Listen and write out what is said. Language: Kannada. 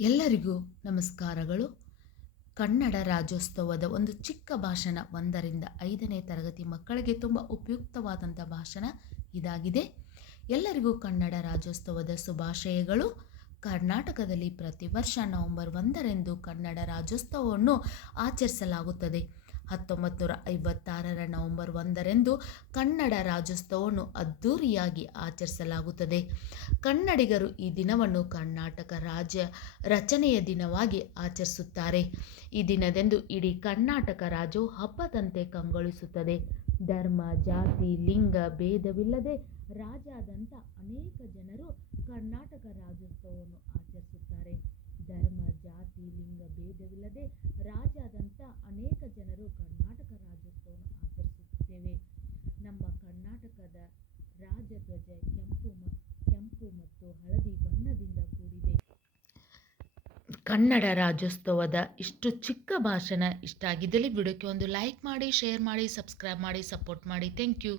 ಎಲ್ಲರಿಗೂ ನಮಸ್ಕಾರಗಳು. ಕನ್ನಡ ರಾಜ್ಯೋತ್ಸವದ ಒಂದು ಚಿಕ್ಕ ಭಾಷಣ, ಒಂದರಿಂದ ಐದನೇ ತರಗತಿ ಮಕ್ಕಳಿಗೆ ತುಂಬ ಉಪಯುಕ್ತವಾದಂಥ ಭಾಷಣ ಇದಾಗಿದೆ. ಎಲ್ಲರಿಗೂ ಕನ್ನಡ ರಾಜ್ಯೋತ್ಸವದ ಶುಭಾಶಯಗಳು. ಕರ್ನಾಟಕದಲ್ಲಿ ಪ್ರತಿ ವರ್ಷ ನವೆಂಬರ್ ಒಂದರಂದು ಕನ್ನಡ ರಾಜ್ಯೋತ್ಸವವನ್ನು ಆಚರಿಸಲಾಗುತ್ತದೆ. ಹತ್ತೊಂಬತ್ತು ನೂರ ಐವತ್ತಾರರ ನವೆಂಬರ್ ಒಂದರಂದು ಕನ್ನಡ ರಾಜ್ಯೋತ್ಸವವನ್ನು ಅದ್ಧೂರಿಯಾಗಿ ಆಚರಿಸಲಾಗುತ್ತದೆ. ಕನ್ನಡಿಗರು ಈ ದಿನವನ್ನು ಕರ್ನಾಟಕ ರಾಜ್ಯ ರಚನೆಯ ದಿನವಾಗಿ ಆಚರಿಸುತ್ತಾರೆ. ಈ ದಿನದಂದು ಇಡೀ ಕರ್ನಾಟಕ ರಾಜ್ಯವು ಹಬ್ಬದಂತೆ ಕಂಗೊಳಿಸುತ್ತದೆ. ಧರ್ಮ, ಜಾತಿ, ಲಿಂಗ ಭೇದವಿಲ್ಲದೆ ರಾಜಾದಂಥ ಅನೇಕ ಜನರು ಕರ್ನಾಟಕ ರಾಜ್ಯೋತ್ಸವವನ್ನು ಆಚರಿಸುತ್ತಾರೆ. ಧರ್ಮ, ಜಾತಿ, ಲಿಂಗ ಭೇದವಿಲ್ಲದೆ ರಾಜ್ಯಾದ್ಯಂತ ಅನೇಕ ಜನರು ಕರ್ನಾಟಕ ರಾಜ್ಯೋತ್ಸವವನ್ನು ಆಚರಿಸುತ್ತೇವೆ ನಮ್ಮ ಕರ್ನಾಟಕದ ರಾಜಧ್ವಜ ಕೆಂಪು ಕೆಂಪು ಮತ್ತು ಹಳದಿ ಬಣ್ಣದಿಂದ ಕೂಡಿದೆ. ಕನ್ನಡ ರಾಜ್ಯೋತ್ಸವದ ಇಷ್ಟು ಚಿಕ್ಕ ಭಾಷಣ ಇಷ್ಟ ಆಗಿದ್ದಲ್ಲಿ ವಿಡಿಯೋಕ್ಕೆ ಒಂದು ಲೈಕ್ ಮಾಡಿ, ಶೇರ್ ಮಾಡಿ, ಸಬ್ಸ್ಕ್ರೈಬ್ ಮಾಡಿ, ಸಪೋರ್ಟ್ ಮಾಡಿ. Thank you.